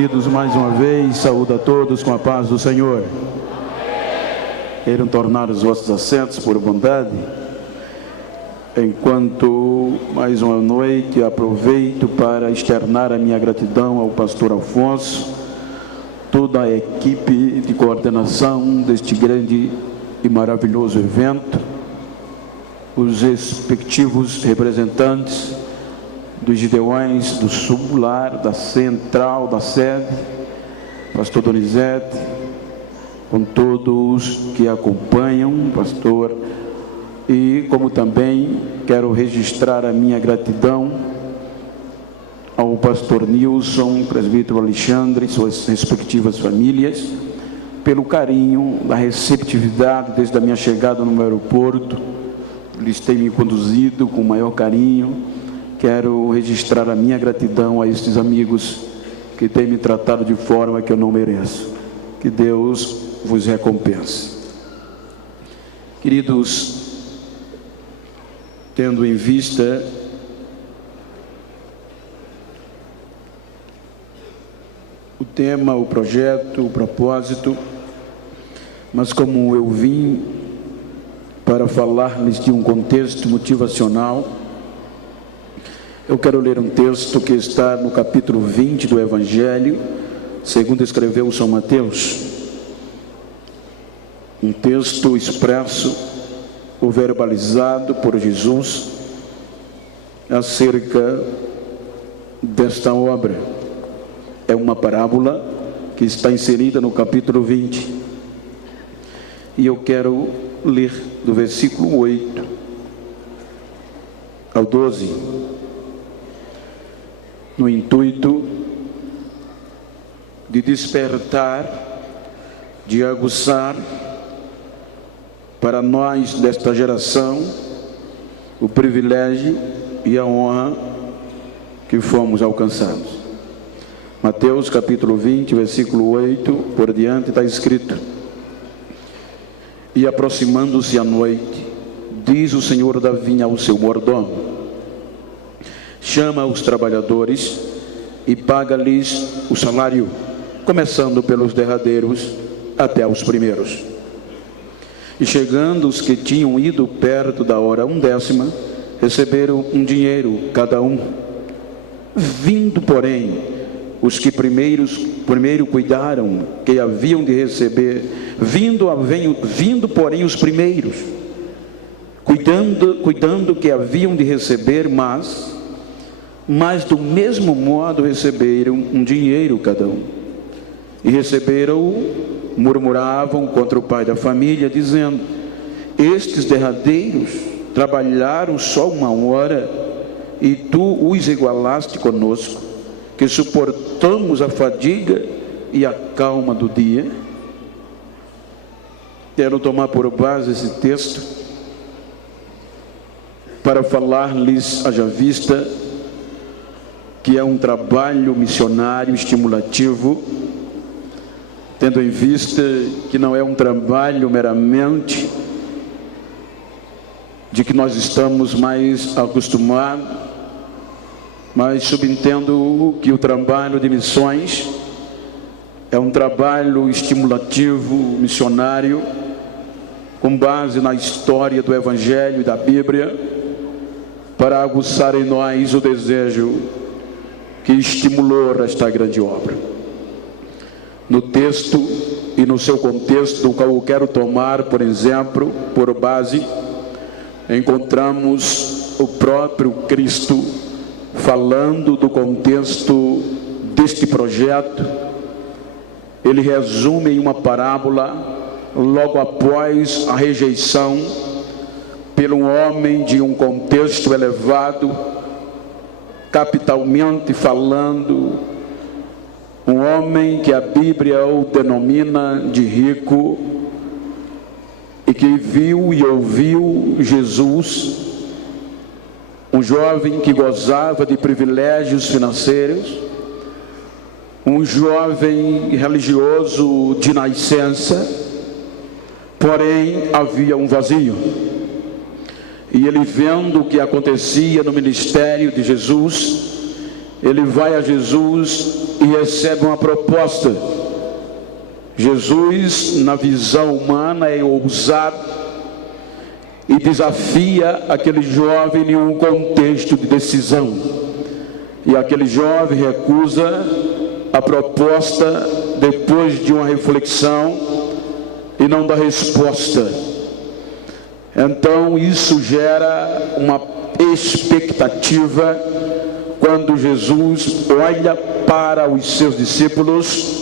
Queridos, mais uma vez, saúdo a todos com a paz do Senhor. Queiram tornar os vossos assentos por bondade, enquanto mais uma noite aproveito para externar a minha gratidão ao pastor Afonso, toda a equipe de coordenação deste grande e maravilhoso evento, os respectivos representantes dos Gideões do Sul, da central, da sede, pastor Donizete, com todos que acompanham, pastor, e como também quero registrar a minha gratidão ao pastor Nilson, presbítero Alexandre e suas respectivas famílias, pelo carinho, da receptividade desde a minha chegada no aeroporto. Eles têm me conduzido com o maior carinho. Quero registrar a minha gratidão a estes amigos que têm me tratado de forma que eu não mereço. Que Deus vos recompense. Queridos, tendo em vista o tema, o projeto, o propósito, mas como eu vim para falar-lhes de um contexto motivacional, eu quero ler um texto que está no capítulo 20 do Evangelho, segundo escreveu São Mateus. Um texto expresso ou verbalizado por Jesus acerca desta obra. É uma parábola que está inserida no capítulo 20. E eu quero ler do versículo 8 ao 12. No intuito de despertar, de aguçar para nós desta geração o privilégio e a honra que fomos alcançados. Mateus capítulo 20, versículo 8, por diante está escrito: E aproximando-se a noite, diz o senhor da vinha ao seu mordomo: chama os trabalhadores e paga-lhes o salário, começando pelos derradeiros até os primeiros. E chegando os que tinham ido perto da hora 1/10, receberam dinheiro cada um. Vindo, porém, os que primeiro cuidaram que haviam de receber, vindo, porém, os primeiros, cuidando que haviam de receber, mas do mesmo modo receberam dinheiro cada um. E receberam-o, murmuravam contra o pai da família, dizendo: estes derradeiros trabalharam só 1 hora, e tu os igualaste conosco, que suportamos a fadiga e a calma do dia. Quero tomar por base esse texto para falar-lhes, haja vista que é um trabalho missionário estimulativo, tendo em vista que não é um trabalho meramente de que nós estamos mais acostumados, mas subentendo que o trabalho de missões é um trabalho estimulativo, missionário, com base na história do Evangelho e da Bíblia, para aguçar em nós o desejo que estimulou esta grande obra. No texto e no seu contexto, do qual eu quero tomar, por exemplo, por base, encontramos o próprio Cristo falando do contexto deste projeto. Ele resume em uma parábola, logo após a rejeição pelo homem de um contexto elevado, capitalmente falando, um homem que a Bíblia o denomina de rico, e que viu e ouviu Jesus, um jovem que gozava de privilégios financeiros, um jovem religioso de nascença, porém havia um vazio. E ele, vendo o que acontecia no ministério de Jesus, ele vai a Jesus e recebe uma proposta. Jesus, na visão humana, é ousado e desafia aquele jovem em um contexto de decisão. E aquele jovem recusa a proposta depois de uma reflexão e não dá resposta. Então isso gera uma expectativa quando Jesus olha para os seus discípulos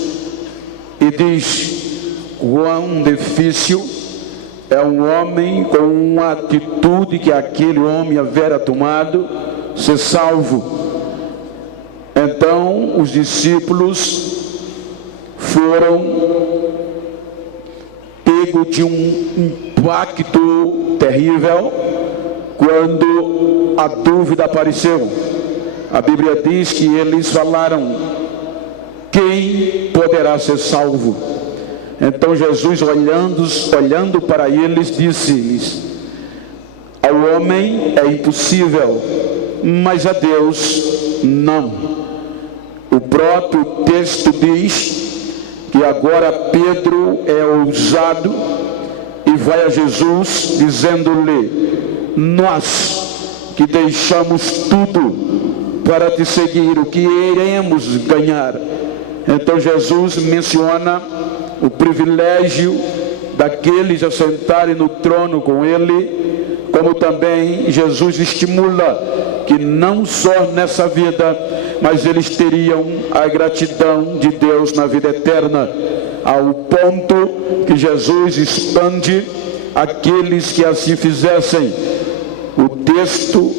e diz: quão difícil é um homem com uma atitude que aquele homem havia tomado ser salvo. Então os discípulos foram pegos de um impacto terrível quando a dúvida apareceu. A Bíblia diz que eles falaram: quem poderá ser salvo? Então Jesus, olhando para eles, disse-lhes: ao homem é impossível, mas a Deus não. O próprio texto diz que agora Pedro é ousado e vai a Jesus dizendo-lhe: nós que deixamos tudo para te seguir, o que iremos ganhar? Então Jesus menciona o privilégio daqueles a sentarem no trono com ele, como também Jesus estimula que não só nessa vida, mas eles teriam a gratidão de Deus na vida eterna, ao ponto que Jesus expande aqueles que assim fizessem. O texto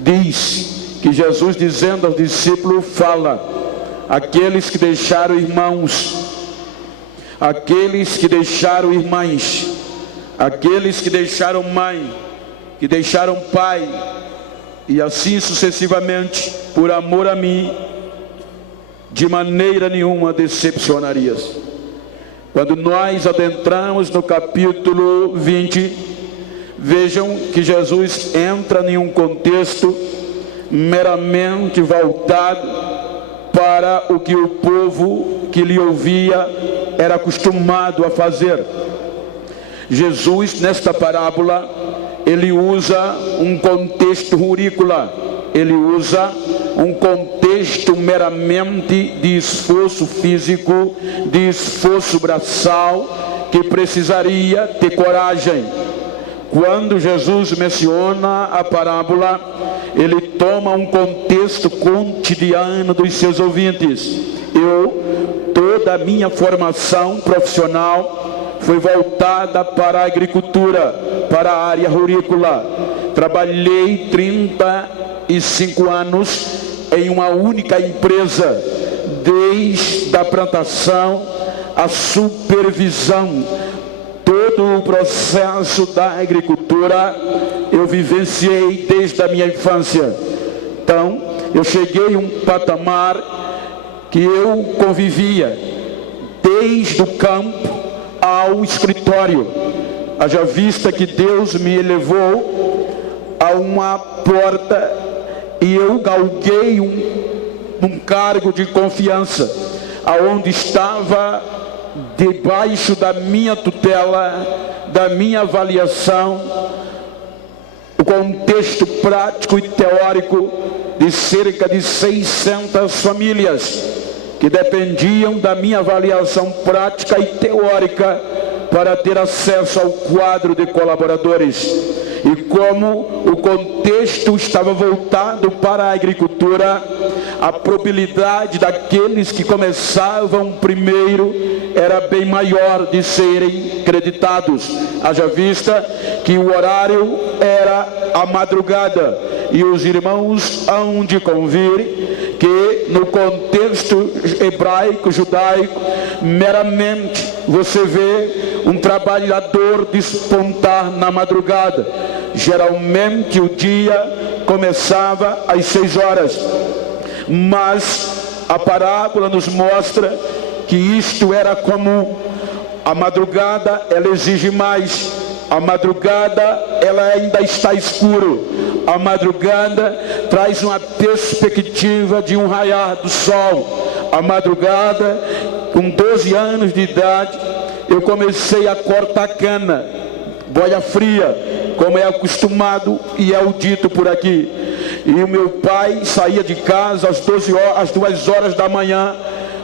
diz que Jesus, dizendo aos discípulos, fala: aqueles que deixaram irmãos, aqueles que deixaram irmãs, aqueles que deixaram mãe, que deixaram pai, e assim sucessivamente, por amor a mim, de maneira nenhuma decepcionarias. Quando nós adentramos no capítulo 20, vejam que Jesus entra em um contexto meramente voltado para o que o povo que lhe ouvia era acostumado a fazer. Jesus, nesta parábola, ele usa um contexto rurícola, ele usa um contexto meramente de esforço físico, de esforço braçal, que precisaria ter coragem. Quando Jesus menciona a parábola, ele toma um contexto cotidiano dos seus ouvintes. Toda a minha formação profissional foi voltada para a agricultura, para a área rurícola. Trabalhei 35 anos em uma única empresa, desde a plantação, a supervisão, todo o processo da agricultura eu vivenciei desde a minha infância. Então, eu cheguei a um patamar que eu convivia desde o campo ao escritório. Haja vista que Deus me elevou a uma porta e eu galguei um cargo de confiança, aonde estava debaixo da minha tutela, da minha avaliação, o contexto prático e teórico de cerca de 600 famílias que dependiam da minha avaliação prática e teórica para ter acesso ao quadro de colaboradores. E como o contexto estava voltado para a agricultura, a probabilidade daqueles que começavam primeiro era bem maior de serem creditados. Haja vista que o horário era a madrugada, e os irmãos hão de convir que no contexto hebraico, judaico, meramente você vê um trabalhador despontar na madrugada. Geralmente o dia começava às 6 horas, mas a parábola nos mostra que isto era comum. A madrugada ela exige mais, A madrugada, ela ainda está escuro. A madrugada traz uma perspectiva de um raiar do sol. A madrugada, com 12 anos de idade, eu comecei a cortar cana, boia fria, como é acostumado e é o dito por aqui. E o meu pai saía de casa às 2 horas da manhã,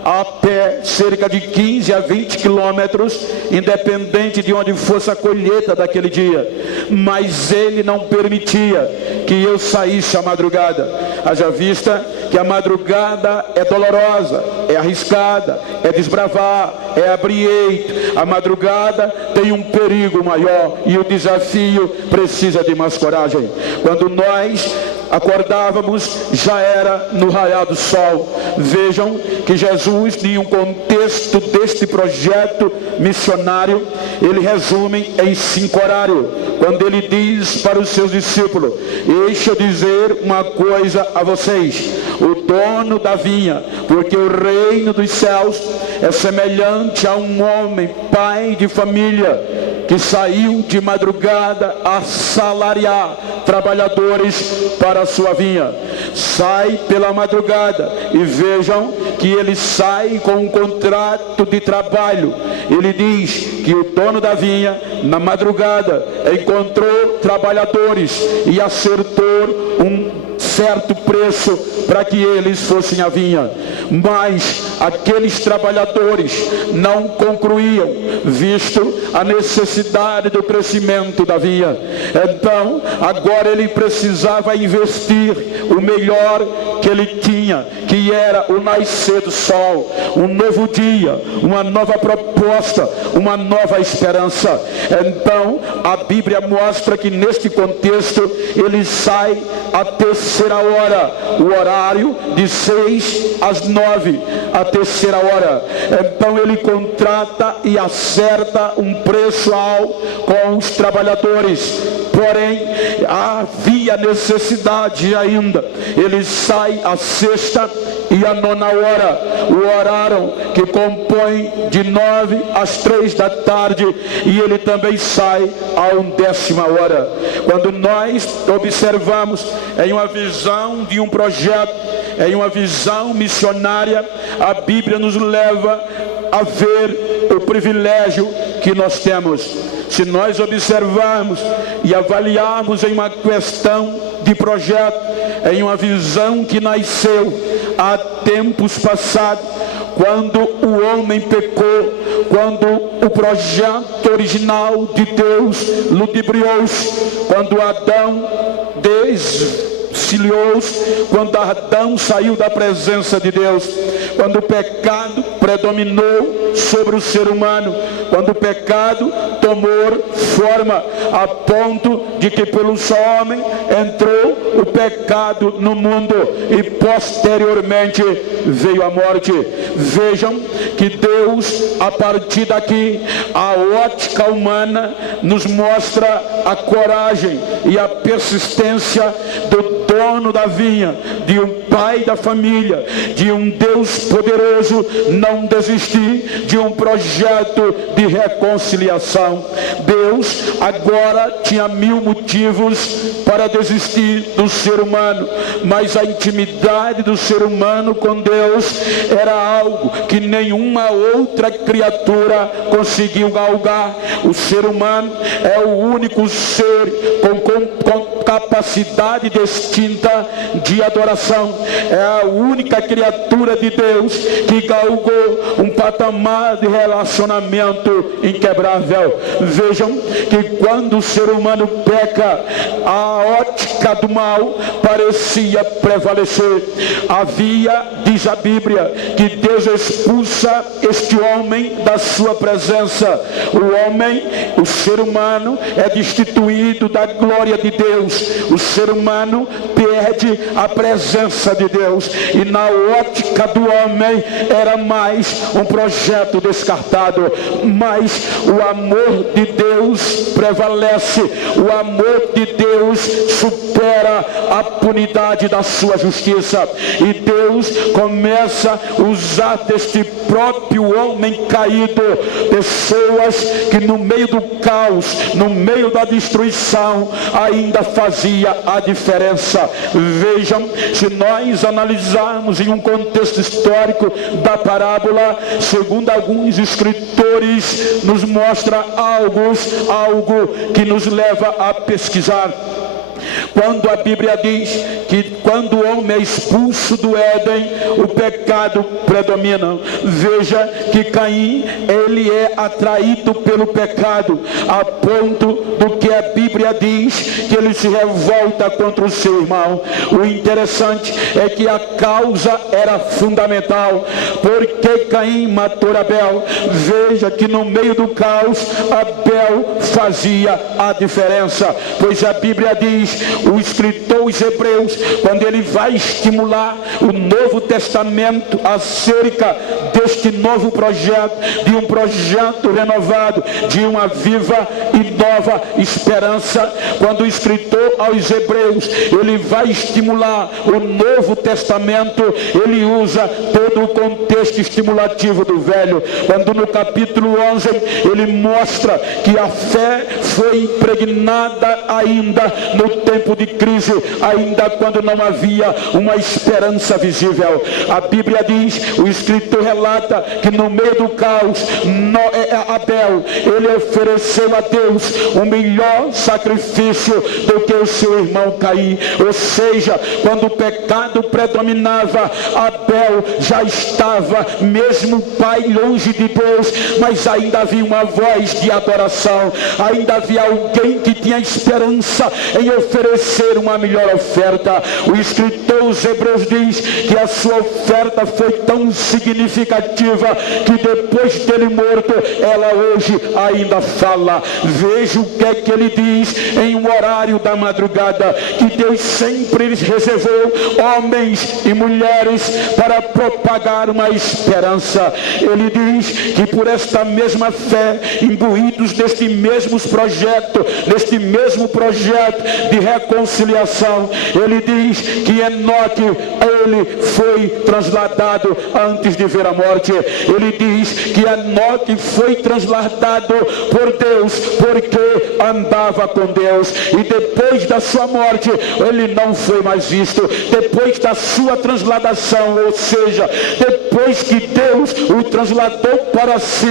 a pé, cerca de 15 a 20 quilômetros, independente de onde fosse a colheita daquele dia. Mas ele não permitia que eu saísse à madrugada. Haja vista que a madrugada é dolorosa, é arriscada, é desbravar, é abrir eito. A madrugada tem um perigo maior e o desafio precisa de mais coragem. Quando nós acordávamos, já era no raiar do sol. Vejam que Jesus, em um contexto deste projeto missionário, ele resume em 5 horários, quando ele diz para os seus discípulos: deixa eu dizer uma coisa a vocês, o dono da vinha, porque o reino dos céus é semelhante a um homem, pai de família, que saiu de madrugada a assalariar trabalhadores para a sua vinha. Sai pela madrugada, e vejam que ele sai com um contrato de trabalho. Ele diz que o dono da vinha, na madrugada, encontrou trabalhadores e acertou um certo preço para que eles fossem à vinha. Mas aqueles trabalhadores não concluíam, visto a necessidade do crescimento da vinha. Então, agora ele precisava investir o melhor que ele tinha, que era o nascer do sol, um novo dia, uma nova proposta, uma nova esperança. Então, a Bíblia mostra que neste contexto, ele sai à terceira hora, o horário de 6 às 9, a terceira hora. Então ele contrata e acerta um preço alto com os trabalhadores, porém havia necessidade ainda. Ele sai à sexta e à 9ª hora, o horário que compõe de 9 às 3 da tarde, e ele também sai à 10ª hora. Quando nós observamos em uma visão de um projeto, em uma visão missionária, a Bíblia nos leva a ver o privilégio que nós temos. Se nós observarmos e avaliarmos em uma questão de projeto, em uma visão que nasceu há tempos passados, quando o homem pecou, quando o projeto original de Deus ludibriou-se, quando Adão desfiliou-se, quando Adão saiu da presença de Deus, quando o pecado predominou sobre o ser humano, quando o pecado tomou forma a ponto de que pelo só homem entrou o pecado no mundo e posteriormente veio a morte. Vejam que Deus, a partir daqui, a ótica humana nos mostra a coragem e a persistência do dono da vinha, de um pai da família, de um Deus poderoso, não desistir de um projeto de reconciliação. Deus agora tinha 1000 motivos para desistir do ser humano, mas a intimidade do ser humano com Deus era algo que nenhuma outra criatura conseguiu galgar. O ser humano é o único ser com capacidade distinta de adoração. É a única criatura de Deus que galgou um patamar de relacionamento inquebrável. Vejam que quando o ser humano peca, a ótica do mal parecia prevalecer. Havia, diz a Bíblia, que Deus expulsa este homem da sua presença. O homem, o ser humano, é destituído da glória de Deus. O ser humano perde perde a presença de Deus, e na ótica do homem era mais um projeto descartado, mas o amor de Deus prevalece, o amor de Deus supera a punidade da sua justiça, e Deus começa a usar deste próprio homem caído, pessoas que no meio do caos, no meio da destruição, ainda fazia a diferença. Vejam, se nós analisarmos em um contexto histórico da parábola, segundo alguns escritores, nos mostra algo que nos leva a pesquisar. Quando a Bíblia diz que quando o homem é expulso do Éden, o pecado predomina. Veja que Caim, ele é atraído pelo pecado, a ponto do que a Bíblia diz que ele se revolta contra o seu irmão. O interessante é que a causa era fundamental. Porque Caim matou Abel? Veja que no meio do caos, Abel fazia a diferença, pois a Bíblia diz, o escritor aos Hebreus, quando ele vai estimular o Novo Testamento acerca deste novo projeto, de um projeto renovado, de uma viva e nova esperança, quando o escritor aos Hebreus, ele vai estimular o Novo Testamento, ele usa todo o contexto estimulativo do Velho. Quando no capítulo 11 ele mostra que a fé foi impregnada ainda no tempo de crise, ainda quando não havia uma esperança visível. A Bíblia diz, o escritor relata que no meio do caos, Abel, ele ofereceu a Deus um melhor sacrifício do que o seu irmão Caim. Ou seja, quando o pecado predominava, Abel já estava, mesmo pai, longe de Deus, mas ainda havia uma voz de adoração, ainda havia alguém que tinha esperança em oferecer uma melhor oferta. O escritor aos Hebreus diz que a sua oferta foi tão significativa que depois dele morto, ela hoje ainda fala. Veja o que é que ele diz em um horário da madrugada, que Deus sempre reservou homens e mulheres para propagar uma esperança. Ele diz que por esta mesma fé, imbuídos neste mesmo projeto de reconciliação, ele diz que Enoque, ele foi trasladado antes de ver a morte. Ele diz que Enoque foi trasladado por Deus porque andava com Deus, e depois da sua morte ele não foi mais visto. Depois da sua transladação, ou seja, depois que Deus o trasladou para si,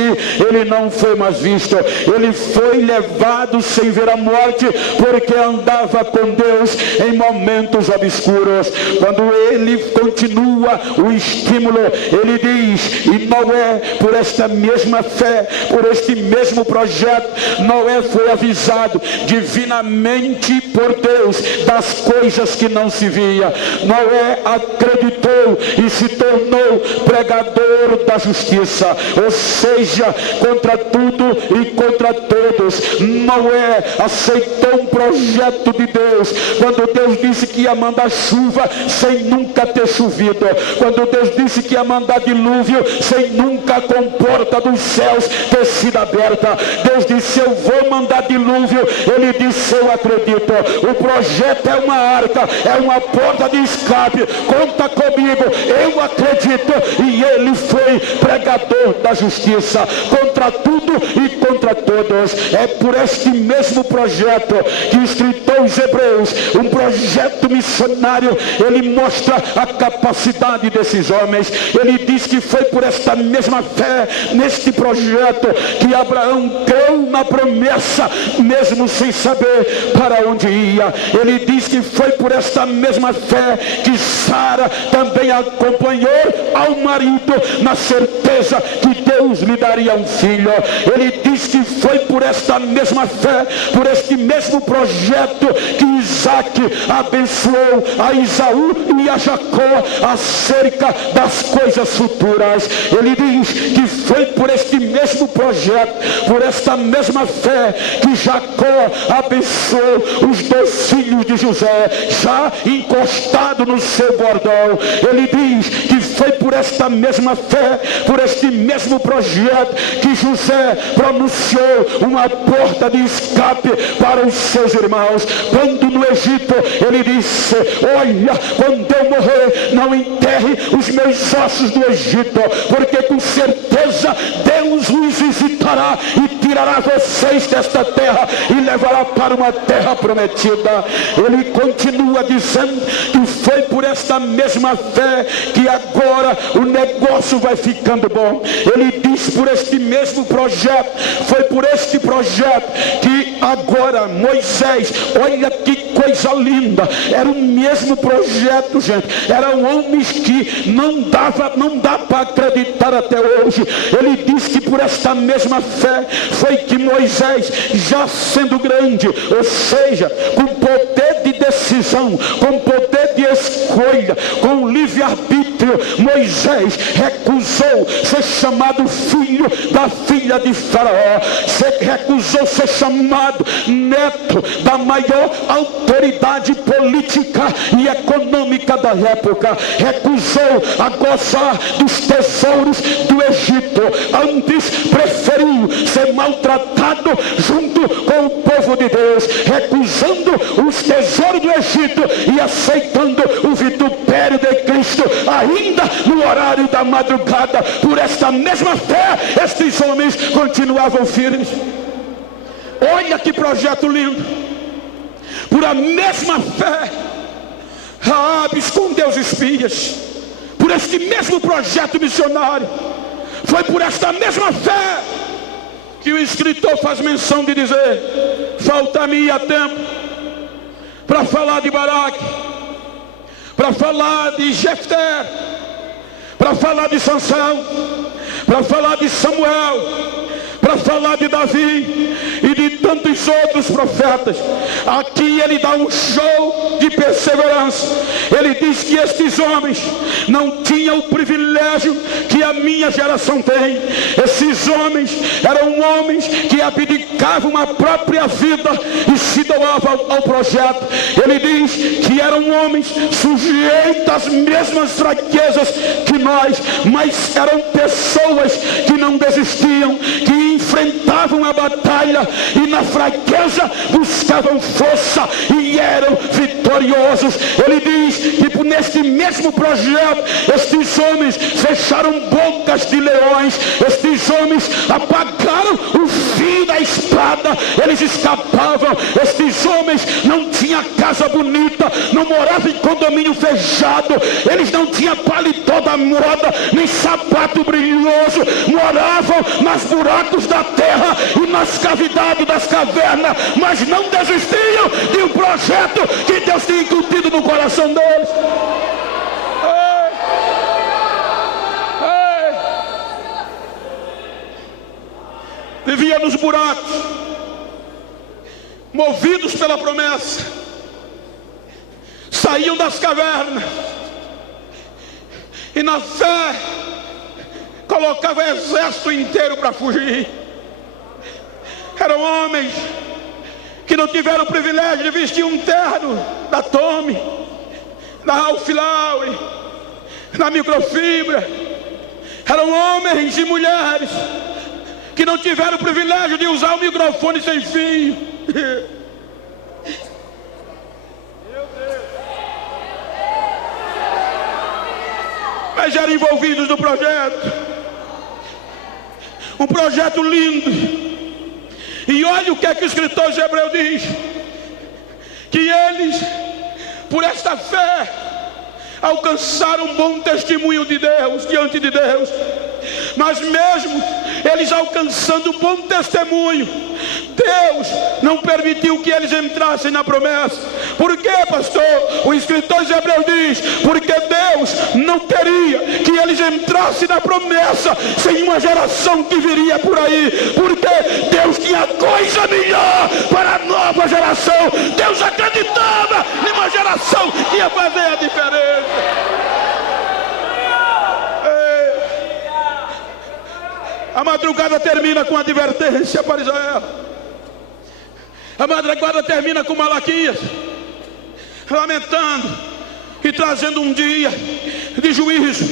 ele não foi mais visto. Ele foi levado sem ver a morte porque andava com Deus em momentos obscuros. Quando ele continua o estímulo, ele diz, e Noé, por esta mesma fé, por este mesmo projeto, Noé foi avisado divinamente por Deus das coisas que não se via. Noé acreditou e se tornou pregador da justiça, ou seja, contra tudo e contra todos, Noé aceitou um projeto de Deus. Quando Deus disse que ia mandar chuva sem nunca ter chovido, quando Deus disse que ia mandar dilúvio sem nunca a comporta dos céus ter sido aberta, Deus disse, eu vou mandar dilúvio. Ele disse, eu acredito. O projeto é uma arca, é uma porta de escape, conta comigo, eu acredito. E ele foi pregador da justiça contra tudo e contra todos. É por este mesmo projeto que o escritor aos Hebreus, um projeto missionário, ele mostra a capacidade desses homens. Ele diz que foi por esta mesma fé, neste projeto, que Abraão creu na promessa, mesmo sem saber para onde ia. Ele diz que foi por esta mesma fé que Sara também acompanhou ao marido, na certeza que Deus lhe daria um filho. Ele diz diz que foi por esta mesma fé, por este mesmo projeto, que Isaac abençoou a Esaú e a Jacó acerca das coisas futuras. Ele diz que foi por este mesmo projeto, por esta mesma fé, que Jacó abençoou os 2 filhos de José, já encostado no seu bordão. Ele diz que foi por esta mesma fé, por este mesmo projeto, que José pronunciou uma porta de escape para os seus irmãos. Quando no Egito ele disse: olha, quando eu morrer, não enterre os meus ossos do Egito, porque com certeza Deus os visitará e tirará vocês desta terra e levará para uma terra prometida. Ele continua dizendo que foi por esta mesma fé que agora o negócio vai ficando bom. Ele diz: por este mesmo projeto, foi por este projeto que agora Moisés, olha que coisa linda, era o mesmo projeto, gente. Eram homens que não dá para acreditar até hoje. Ele diz que por esta mesma fé foi que Moisés, já sendo grande, ou seja, com poder de decisão, com poder de escolha, com livre-arbítrio, Moisés recusou ser chamado filho da filha de Faraó, recusou ser chamado neto da maior autoridade política e econômica da época, recusou a gozar dos tesouros do Egito, antes preferiu ser maltratado junto com o povo de Deus, recusando os tesouros do Egito e aceitando o vitupério de Cristo, ainda no horário da madrugada. Por esta mesma fé, estes homens continuavam firmes. Olha que projeto lindo. Por a mesma fé, Raabe escondeu os espias. Por este mesmo projeto missionário, foi por esta mesma fé que o escritor faz menção de dizer: falta-me a tempo para falar de Baraque, para falar de Jefté, para falar de Sansão, para falar de Samuel, para falar de Davi e de tantos outros profetas. Aqui ele dá um show de perseverança. Ele diz que estes homens não tinham o privilégio que a minha geração tem. Esses homens eram homens que abdicavam a própria vida e se doavam ao projeto. Ele diz que eram homens sujeitos às mesmas fraquezas que nós, mas eram pessoas que não desistiam, que enfrentavam a batalha e na fraqueza buscavam força e eram vitoriosos. Ele diz que neste mesmo projeto, estes homens fecharam bocas de leões, estes homens apagaram o fio da espada, eles escapavam. Estes homens não tinham casa bonita, não moravam em condomínio fechado, eles não tinham paletó da moda, nem sapato brilhoso, moravam nos buracos da terra e nas cavidades das cavernas, mas não desistiam de um projeto que Deus tinha incutido no coração deles. Vivia nos buracos, movidos pela promessa, saíam das cavernas e na fé colocavam o exército inteiro para fugir. Eram homens que não tiveram o privilégio de vestir um terno da Tommy, da Ralph Lauren, da microfibra. Eram homens e mulheres que não tiveram o privilégio de usar o microfone sem fio. Mas eram envolvidos no projeto. Um projeto lindo. E olha o que é que o escritor de Hebreu diz: que eles, por esta fé, alcançaram um bom testemunho de Deus, diante de Deus. Mas mesmo eles alcançando um bom testemunho, Deus não permitiu que eles entrassem na promessa. Por quê, pastor? O escritor de Hebreus diz: porque Deus não não queria que eles entrassem na promessa sem uma geração que viria por aí, porque Deus tinha coisa melhor para a nova geração. Deus acreditava em uma geração que ia fazer a diferença. A madrugada termina com advertência para Israel. A madrugada termina com Malaquias lamentando e trazendo um dia de juízo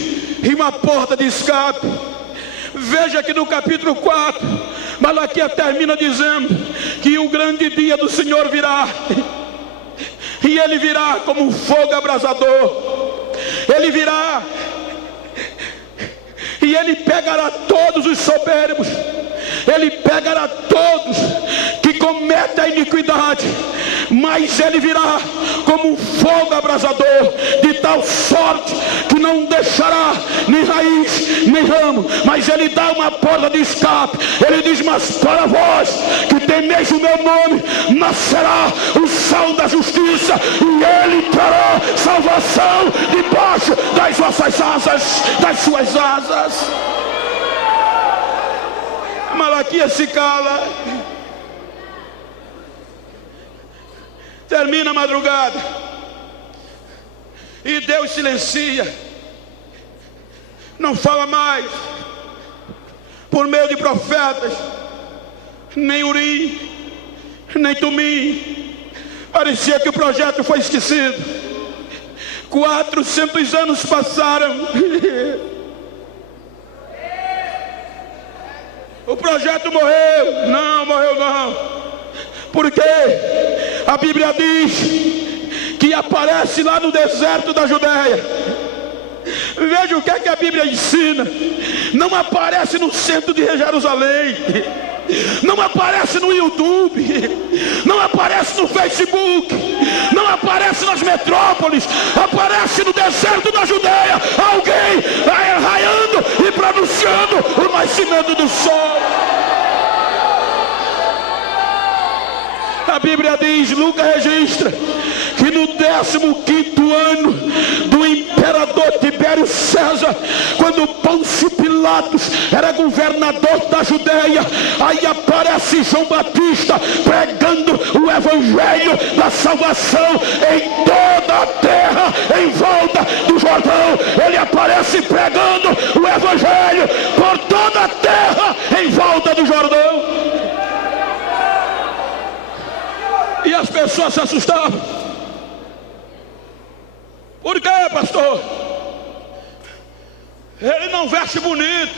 e uma porta de escape. Veja que no capítulo 4, Malaquias termina dizendo que o grande dia do Senhor virá, e ele virá como um fogo abrasador. Ele virá e ele pegará todos os soberbos, ele pegará todos que cometem a iniquidade, mas ele virá como um fogo abrasador, de tal sorte que não deixará nem raiz nem ramo, mas ele dá uma porta de escape. Ele diz: mas para vós que temeis o meu nome, nascerá o sol da justiça, e ele trará salvação debaixo das vossas asas, das suas asas. Malaquias se cala. Termina a madrugada e Deus silencia, não fala mais por meio de profetas, nem Urim, nem Tumim. Parecia que o projeto foi esquecido. 400 anos passaram. O projeto morreu. Não, morreu não. Porque a Bíblia diz que aparece lá no deserto da Judéia. Veja o que é que a Bíblia ensina. Não aparece no centro de Jerusalém, não aparece no YouTube, não aparece no Facebook, não aparece nas metrópoles, aparece no deserto da Judéia. Alguém vai raiando e pronunciando o nascimento do sol. A Bíblia diz, Lucas registra, que no 15º ano do imperador Tibério César, quando Pôncio Pilatos era governador da Judéia, aí aparece João Batista pregando o evangelho da salvação em toda a terra em volta do Jordão. Ele aparece pregando o evangelho por toda a terra em volta do Jordão. E as pessoas se assustavam. Por quê, pastor? Ele não veste bonito.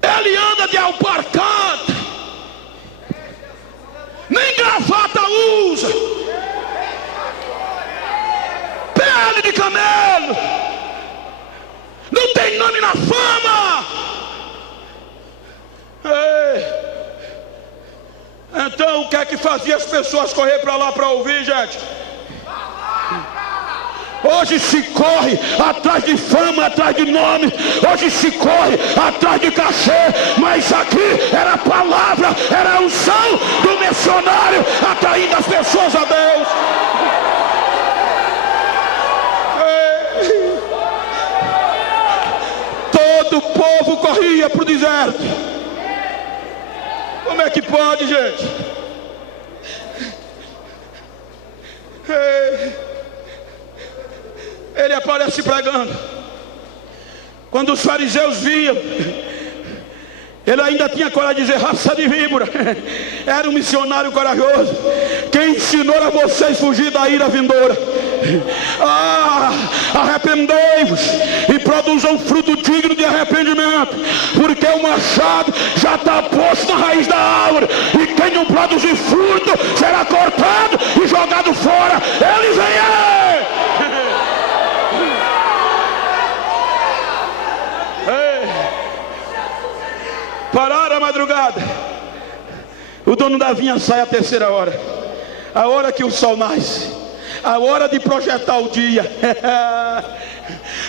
Ele anda de alparcata. Nem gravata usa. Pele de camelo. Não tem nome na fama. Ei. Então o que é que fazia as pessoas correr para lá para ouvir, gente? Hoje se corre atrás de fama, atrás de nome. Hoje se corre atrás de cachê. Mas aqui era a palavra, era a unção do missionário atraindo as pessoas a Deus. Todo o povo corria para o deserto. Como é que pode, gente? Ele aparece pregando. Quando os fariseus viam, ele ainda tinha coragem de dizer: raça de víbora. Era um missionário corajoso. Quem ensinou a vocês fugir da ira vindoura? Arrependei-vos e produzam fruto digno de arrependimento, porque o machado já está posto na raiz da árvore, e quem não produzir fruto será cortado e jogado fora. Ele vem aí. Pararam a madrugada. O dono da vinha sai à terceira hora, a hora que o sol nasce, a hora de projetar o dia.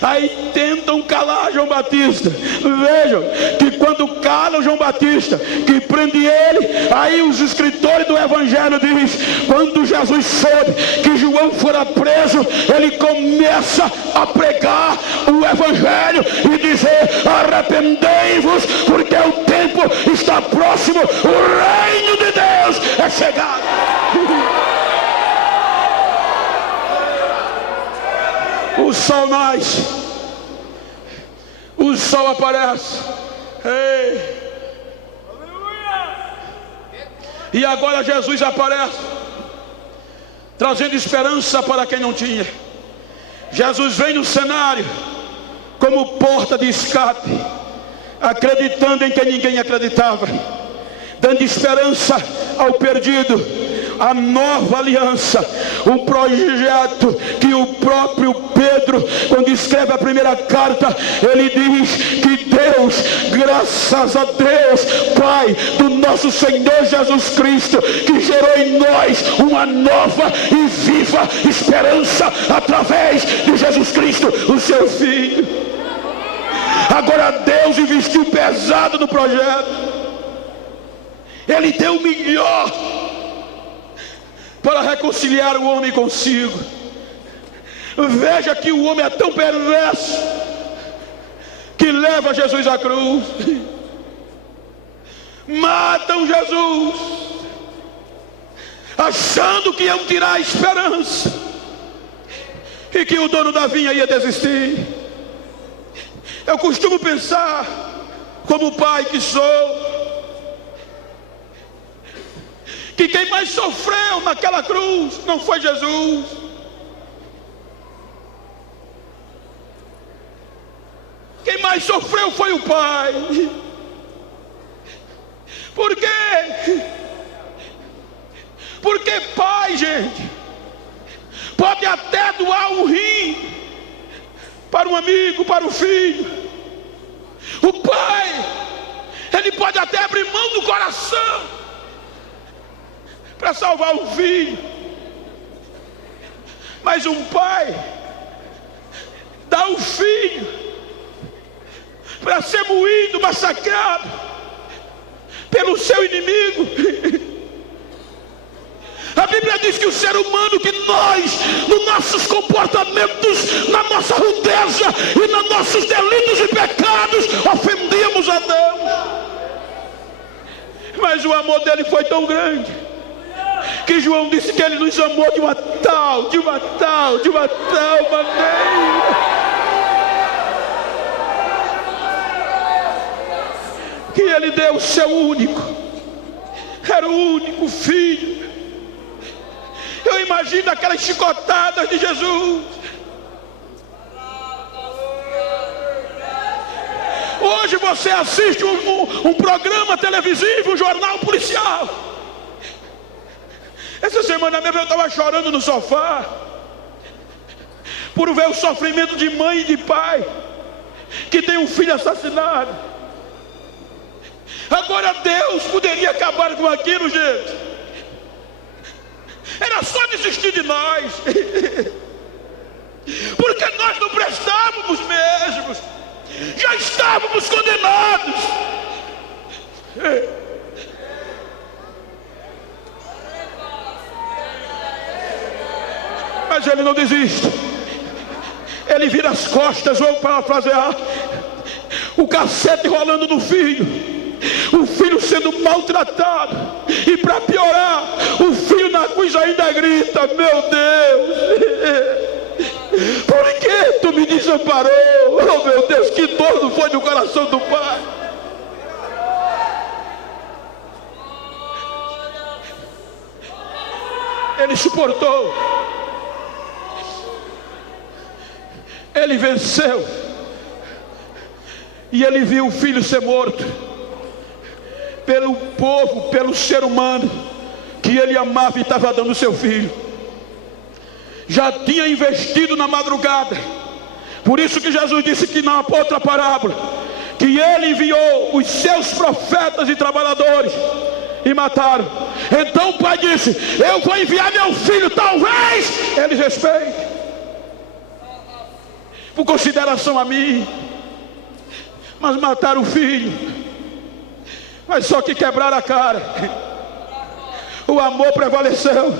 Aí tentam calar João Batista. Vejam que quando calam João Batista, que prende ele, aí os escritores do Evangelho dizem: quando Jesus soube que João fora preso, ele começa a pregar o Evangelho e dizer: arrependei-vos, porque o tempo está próximo, o reino de Deus é chegado. O sol nasce, o sol aparece. Ei. E agora Jesus aparece, trazendo esperança para quem não tinha. Jesus vem no cenário como porta de escape, acreditando em quem ninguém acreditava, dando esperança ao perdido. A nova aliança, um projeto que o próprio Pedro, quando escreve a primeira carta, ele diz que Deus, graças a Deus Pai do nosso Senhor Jesus Cristo, que gerou em nós uma nova e viva esperança através de Jesus Cristo, o seu Filho. Agora Deus investiu pesado no projeto. Ele deu o melhor para reconciliar o homem consigo. Veja que o homem é tão perverso que leva Jesus à cruz, matam Jesus, achando que iam tirar a esperança e que o dono da vinha ia desistir. Eu costumo pensar, como pai que sou, que quem mais sofreu naquela cruz não foi Jesus. Quem mais sofreu foi o Pai. Por quê? Porque pai, gente, pode até doar um rim para um amigo, para o filho. O pai, ele pode até abrir mão do coração para salvar o filho. Mas um pai dá o filho para ser moído, massacrado pelo seu inimigo. A Bíblia diz que o ser humano, que nós, nos nossos comportamentos, na nossa rudeza e nos nossos delitos e pecados, ofendíamos a Deus. Mas o amor dele foi tão grande que João disse que ele nos amou de uma tal maneira, que ele deu o seu único, era o único filho. Eu imagino aquelas chicotadas de Jesus. Hoje você assiste um programa televisivo, um jornal policial. Essa semana mesmo eu estava chorando no sofá por ver o sofrimento de mãe e de pai que tem um filho assassinado. Agora Deus poderia acabar com aquilo, gente. Era só desistir de nós, porque nós não prestávamos mesmo, já estávamos condenados. Mas ele não desiste. Ele vira as costas, ou para parafrasear, o cacete rolando no filho, o filho sendo maltratado, e para piorar, o filho na cruz ainda grita: meu Deus, por que tu me desamparou? Oh meu Deus, que dor não foi no coração do pai. Ele suportou, ele venceu, e ele viu o filho ser morto pelo povo, pelo ser humano que ele amava e estava dando o seu filho. Já tinha investido na madrugada. Por isso que Jesus disse que na outra parábola, que ele enviou os seus profetas e trabalhadores e mataram. Então o pai disse: eu vou enviar meu filho, talvez eles respeitem. por consideração a mim, mas mataram o filho. Mas só que quebraram a cara, o amor prevaleceu.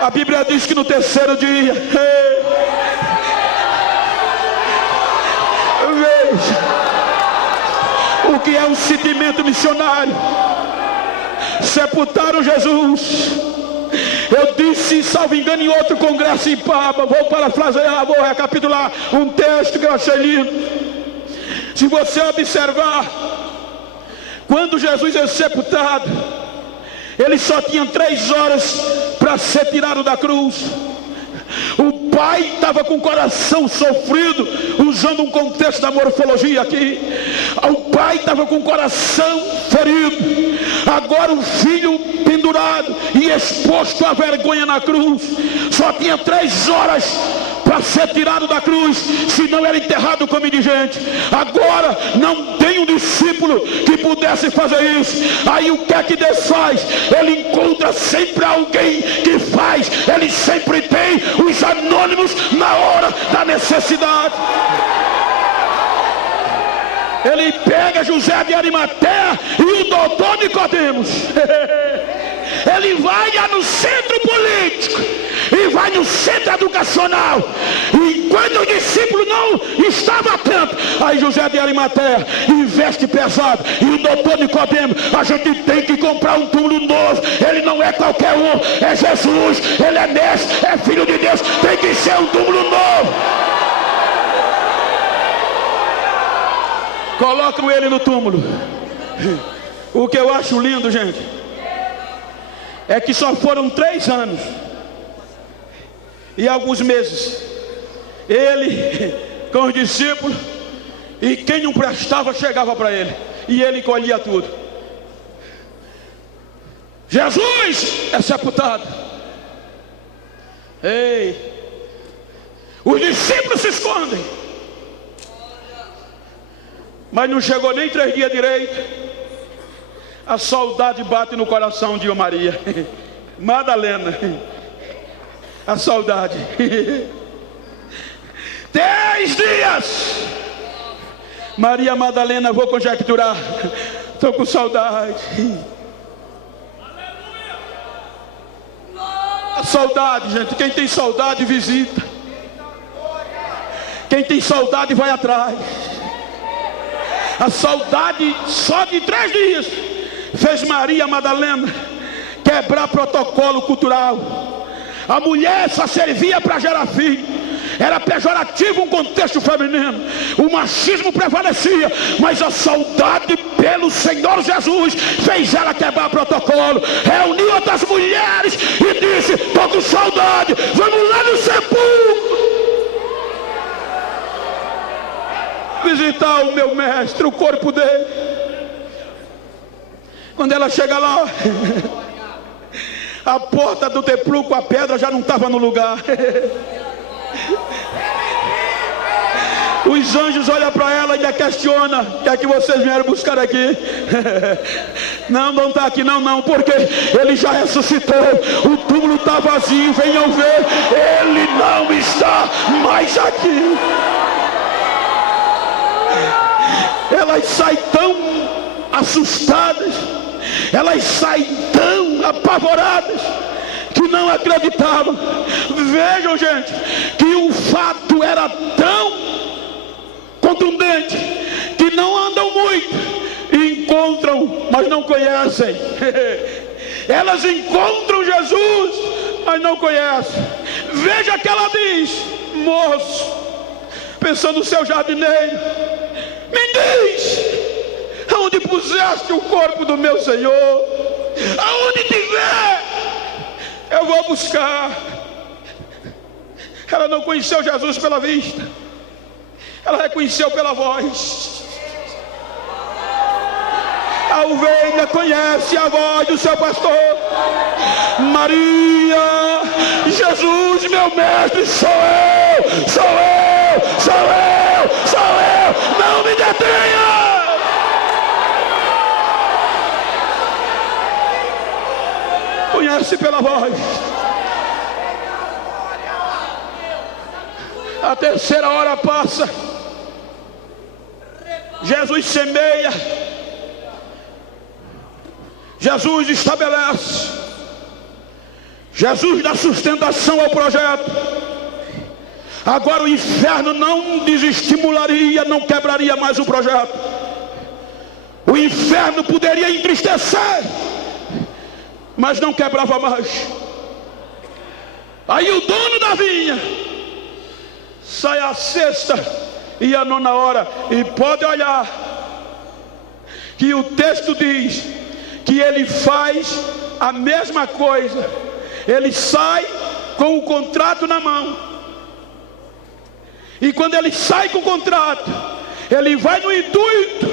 A Bíblia diz que no terceiro dia, veja o que é um sentimento missionário. Sepultaram Jesus. Eu disse, salvo engano, em outro congresso em Papa, vou parafrasear, vou recapitular um texto que eu achei lindo. Se você observar, quando Jesus é sepultado, ele só tinha 3 horas para ser tirado da cruz. O pai estava com o coração sofrido, usando um contexto da morfologia aqui. O pai estava com o coração ferido. Agora o filho pendurado e exposto à vergonha na cruz. Só tinha 3 horas para ser tirado da cruz, senão era enterrado como indigente. Agora não tem um discípulo que pudesse fazer isso. Aí o que é que Deus faz? Ele encontra sempre alguém que faz. Ele sempre tem os anônimos na hora da necessidade. Ele pega José de Arimateia e o doutor Nicodemos. Ele vai lá no centro político e vai no centro educacional. E quando o discípulo não estava atento, aí José de Arimateia investe pesado. E o doutor Nicodemo, a gente tem que comprar um túmulo novo. Ele não é qualquer um, é Jesus. Ele é mestre, é filho de Deus. Tem que ser um túmulo novo. Colocam ele no túmulo. O que eu acho lindo, gente, é que só foram 3 anos e alguns meses ele com os discípulos, e quem não prestava chegava para ele e ele colhia tudo. Jesus é sepultado. Ei, os discípulos se escondem, mas não chegou nem 3 dias direito, a saudade bate no coração de Maria Madalena. A saudade. 3 dias. Maria Madalena, vou conjecturar, estou com saudade. A saudade, gente. Quem tem saudade visita. Quem tem saudade vai atrás. A saudade só de 3 dias fez Maria Madalena quebrar protocolo cultural. A mulher só servia para gerar filho. Era pejorativo um contexto feminino. O machismo prevalecia, mas a saudade pelo Senhor Jesus fez ela quebrar protocolo. Reuniu outras mulheres e disse: estou com saudade, vamos lá no sepulcro visitar o meu mestre, o corpo dele. Quando ela chega lá, a porta do templo com a pedra já não estava no lugar. Os anjos olham para ela e a questionam: o que é que vocês vieram buscar aqui? Não está aqui não, porque ele já ressuscitou. O túmulo está vazio, venham ver, ele não está mais aqui. Elas saem tão assustadas, elas saem tão apavoradas, que não acreditavam. Vejam, gente, que o fato era tão contundente, que não andam muito, encontram, mas não conhecem. Elas encontram Jesus, mas não conhecem. Veja que ela diz: moço, pensando no seu jardineiro, me diz, aonde puseste o corpo do meu Senhor? Aonde tiver, eu vou buscar. Ela não conheceu Jesus pela vista, ela reconheceu pela voz. A ovelha conhece a voz do seu pastor. Maria, Jesus, meu mestre, sou eu, sou eu, sou eu, sou eu, não me detenha. Conhece pela voz. A terceira hora passa. Jesus semeia. Jesus estabelece. Jesus dá sustentação ao projeto. Agora o inferno não desestimularia, não quebraria mais o projeto. O inferno poderia entristecer, mas não quebrava mais. Aí o dono da vinha sai a sexta e a nona hora. E pode olhar que o texto diz que ele faz a mesma coisa. Ele sai com o contrato na mão. E quando ele sai com o contrato, ele vai no intuito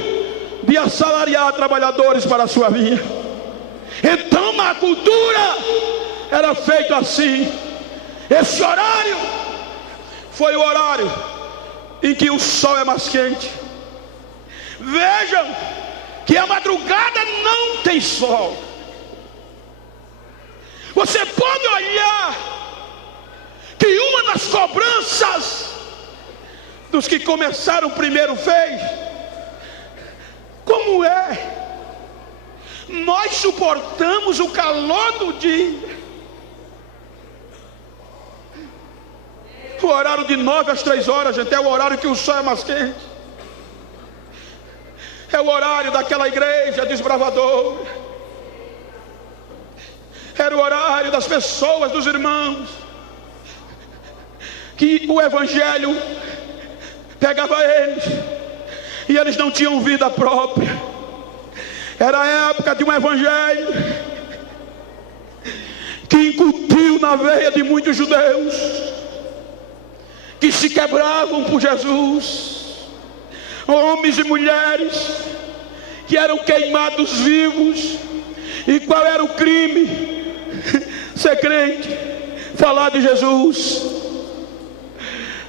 de assalariar trabalhadores para a sua vinha. Então na cultura era feito assim. Esse horário foi o horário em que o sol é mais quente. Vejam que a madrugada não tem sol. Você pode olhar que uma das cobranças dos que começaram primeiro fez: como é? Nós suportamos o calor do dia. O horário de 9 às 3 horas, gente, é o horário que o sol é mais quente. É o horário daquela igreja desbravadora. Era o horário das pessoas, dos irmãos, que o evangelho pegava eles e eles não tinham vida própria. Era a época de um evangelho que incutiu na veia de muitos judeus que se quebravam por Jesus, homens e mulheres que eram queimados vivos. E qual era o crime? Ser crente, falar de Jesus.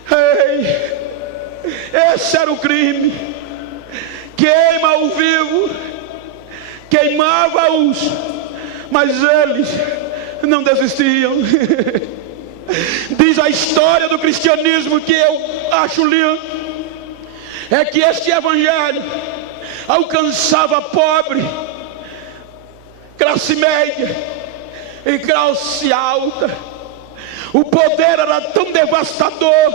Ei, esse era o crime. Queima o vivo, queimava-os, mas eles não desistiam. Diz a história do cristianismo, que eu acho lindo, é que este evangelho alcançava pobre, classe média e classe alta. O poder era tão devastador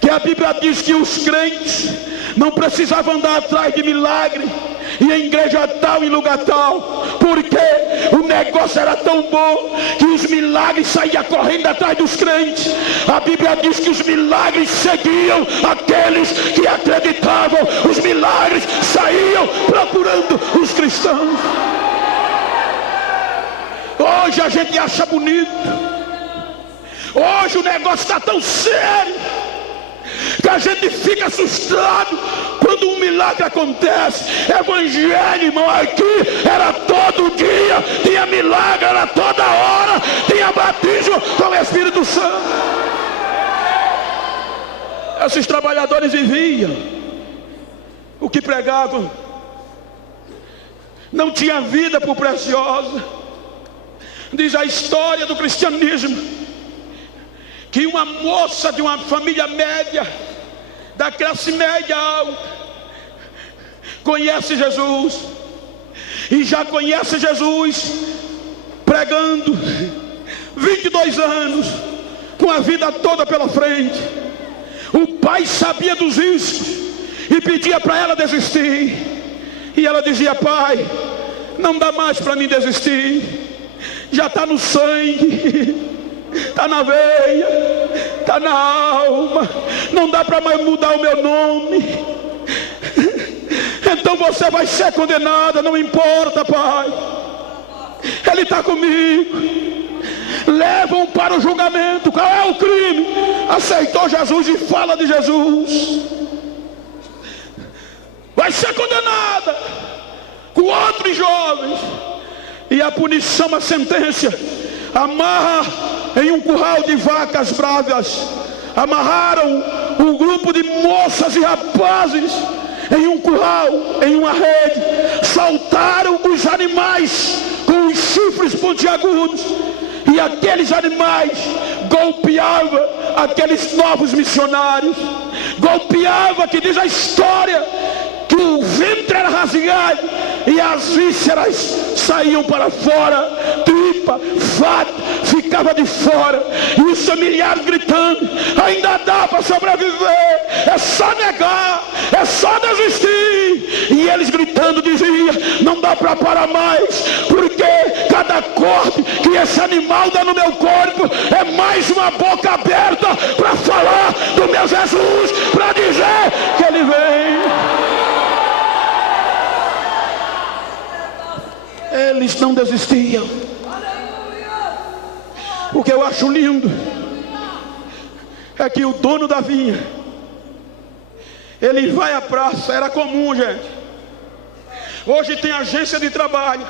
que a Bíblia diz que os crentes não precisavam andar atrás de milagre e em igreja tal e lugar tal, porque o negócio era tão bom que os milagres saíam correndo atrás dos crentes. A Bíblia diz que os milagres seguiam aqueles que acreditavam. Os milagres saíam procurando os cristãos. Hoje a gente acha bonito. Hoje o negócio está tão sério que a gente fica assustado quando um milagre acontece. Evangelho, irmão, aqui era todo dia, tinha milagre, era toda hora, tinha batismo com o Espírito Santo. Esses trabalhadores viviam o que pregavam, não tinha vida por preciosa. Diz a história do cristianismo que uma moça de uma família média, da classe média alta, conhece Jesus, e já conhece Jesus pregando 22 anos, com a vida toda pela frente. O pai sabia dos riscos e pedia para ela desistir, e ela dizia: pai, não dá mais para mim desistir, já está no sangue, está na veia, está na alma, não dá para mais mudar o meu nome. Então você vai ser condenada, não importa, pai, ele está comigo. Levam para o julgamento. Qual é o crime? Aceitou Jesus e fala de Jesus. Vai ser condenada com outros jovens, e a punição, a sentença: amarra em um curral de vacas bravas. Amarraram um grupo de moças e rapazes em um curral, em uma rede. Soltaram os animais com os chifres pontiagudos, e aqueles animais golpeavam aqueles novos missionários, golpeava, que diz a história, que o ventre era rasgado e as vísceras saíam para fora, tripa, fato, ficava de fora, e os familiares gritando: ainda dá para sobreviver, é só negar, é só desistir. E eles gritando diziam: não dá para parar mais, porque cada corte que esse animal dá no meu corpo é mais uma boca aberta para falar do meu Jesus, para dizer que ele vem. Eles não desistiam. O que eu acho lindo é que o dono da vinha, ele vai à praça. Era comum, gente. Hoje tem agência de trabalho,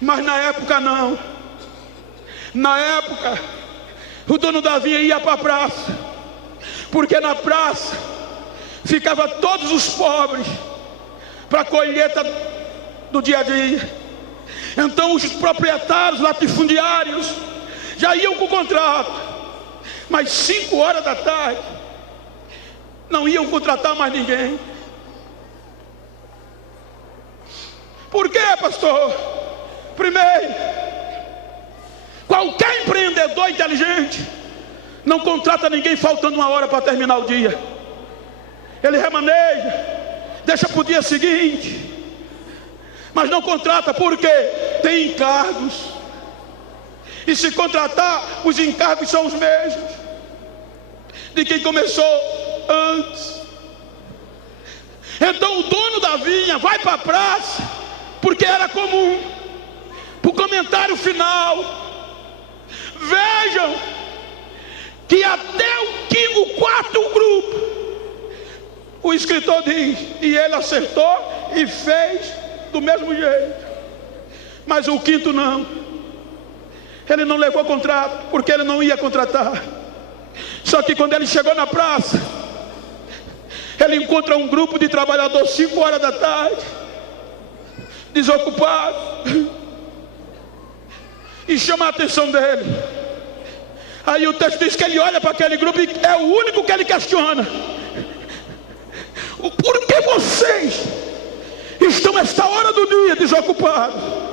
mas na época não. Na época o dono da vinha ia para a praça, porque na praça ficava todos os pobres para a colheita do dia a dia. Então os proprietários, latifundiários, já iam com o contrato, mas 5 horas da tarde não iam contratar mais ninguém. Por quê, pastor? Primeiro, qualquer empreendedor inteligente não contrata ninguém faltando 1 hora para terminar o dia. Ele remaneja, deixa para o dia seguinte, mas não contrata. Porque tem encargos, e se contratar, os encargos são os mesmos de quem começou antes. Então o dono da vinha vai para a praça, porque era comum. Para o comentário final, vejam que até o quarto grupo, o escritor diz, e ele acertou e fez do mesmo jeito. Mas o quinto não. Ele não levou contrato, porque ele não ia contratar. Só que quando ele chegou na praça, ele encontra um grupo de trabalhadores 5 horas da tarde, desocupado, e chama a atenção dele. Aí o texto diz que ele olha para aquele grupo e é o único que ele questiona: por que vocês estão esta hora do dia desocupados?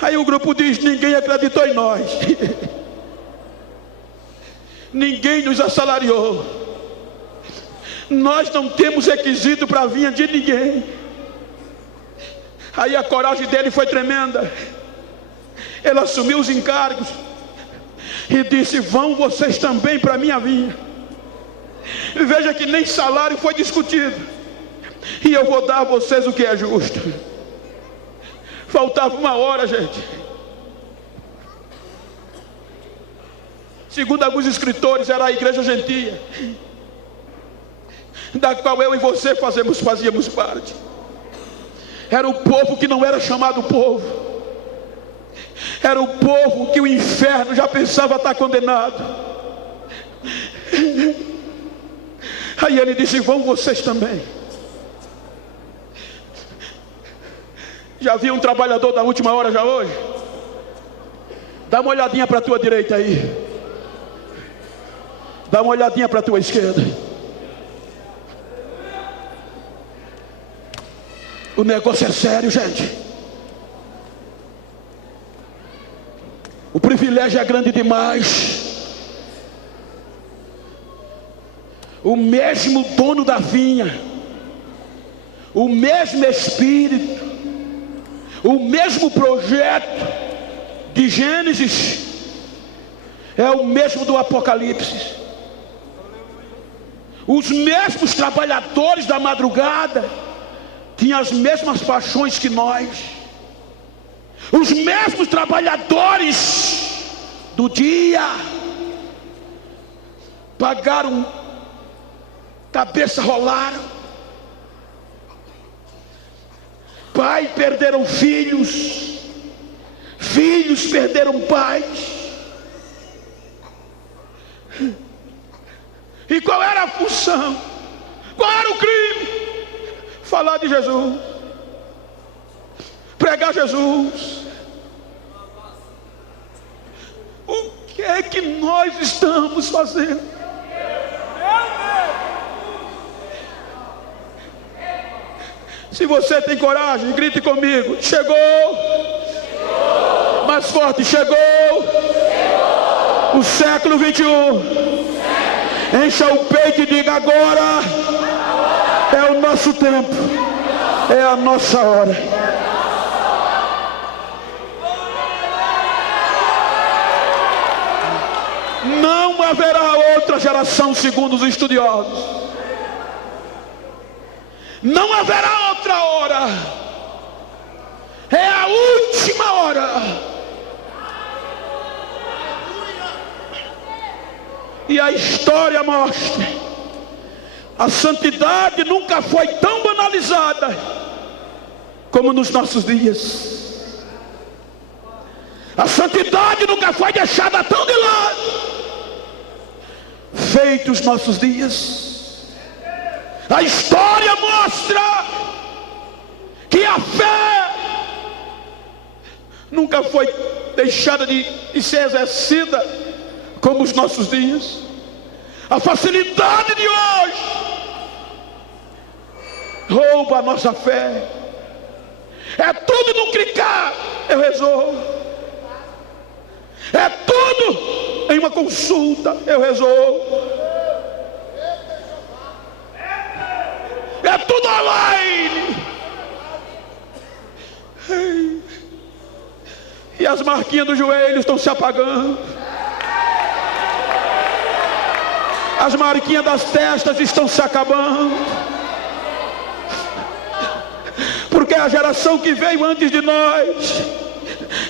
Aí o grupo diz: ninguém acreditou em nós. Ninguém nos assalariou. Nós não temos requisito para a vinha de ninguém. Aí a coragem dele foi tremenda. Ele assumiu os encargos e disse: vão vocês também para a minha vinha. Veja que nem salário foi discutido, e eu vou dar a vocês o que é justo. Faltava 1 hora, gente. Segundo alguns escritores, era a igreja gentia, da qual eu e você fazíamos parte. Era o povo que não era chamado povo. Era o povo que o inferno já pensava estar condenado. Aí ele disse: vão vocês também. Já viu um trabalhador da última hora já hoje? Dá uma olhadinha para a tua direita aí. Dá uma olhadinha para a tua esquerda. O negócio é sério, gente. O privilégio é grande demais. O mesmo dono da vinha, o mesmo Espírito, o mesmo projeto de Gênesis é o mesmo do Apocalipse. Os mesmos trabalhadores da madrugada tinham as mesmas paixões que nós. Os mesmos trabalhadores do dia pagaram, cabeça rolaram. Pai perderam filhos, filhos perderam pais. E qual era a função? Qual era o crime? Falar de Jesus, pregar Jesus. O que é que nós estamos fazendo? Se você tem coragem, grite comigo: chegou! Mais forte: chegou! O século 21. Encha o peito e diga: agora é o nosso tempo, é a nossa hora. Não haverá outra geração, segundo os estudiosos. Não haverá outra hora. É a última hora. E a história mostra: a santidade nunca foi tão banalizada como nos nossos dias. A santidade nunca foi deixada tão de lado feito os nossos dias. A história mostra que a fé nunca foi deixada de ser exercida como os nossos dias. A facilidade de hoje rouba a nossa fé. É tudo num clicar, eu resolvo. É tudo em uma consulta, eu resolvo. É tudo online. E as marquinhas do joelho estão se apagando. As marquinhas das testas estão se acabando. Porque a geração que veio antes de nós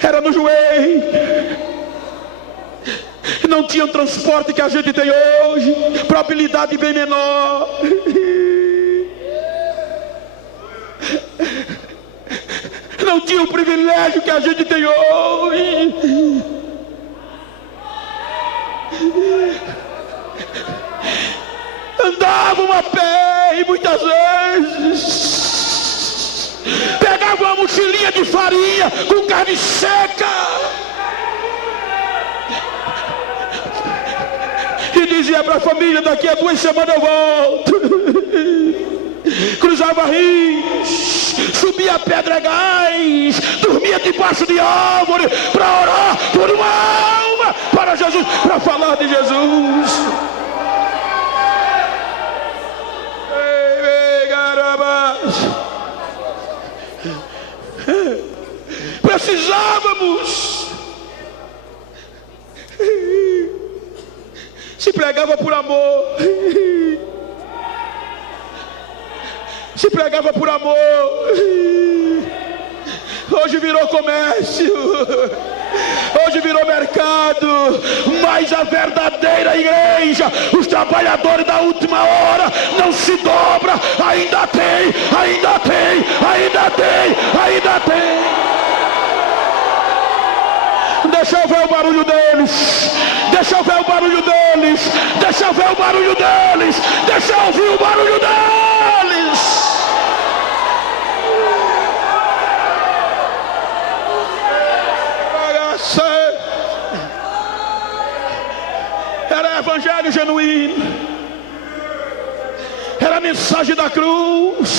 era no joelho. Não tinha o transporte que a gente tem hoje. Probabilidade bem menor. Não tinha o privilégio que a gente tem hoje. Andavam a pé e muitas vezes pegavam uma mochilinha de farinha com carne seca e dizia para a família: daqui a 2 semanas eu volto. Cruzava rios, subia pedregais, dormia debaixo de árvore para orar por uma alma para Jesus, para falar de Jesus. Precisávamos. Se pregava por amor. Se pregava por amor. Hoje virou comércio. Hoje virou mercado. Mas a verdadeira igreja, os trabalhadores da última hora, não se dobra. Ainda tem, ainda tem, ainda tem, ainda tem. Deixa eu ver o barulho deles. Deixa eu ver o barulho deles. Deixa eu ver o barulho deles. Deixa eu ouvir o barulho deles. Era evangelho genuíno. Era a mensagem da cruz.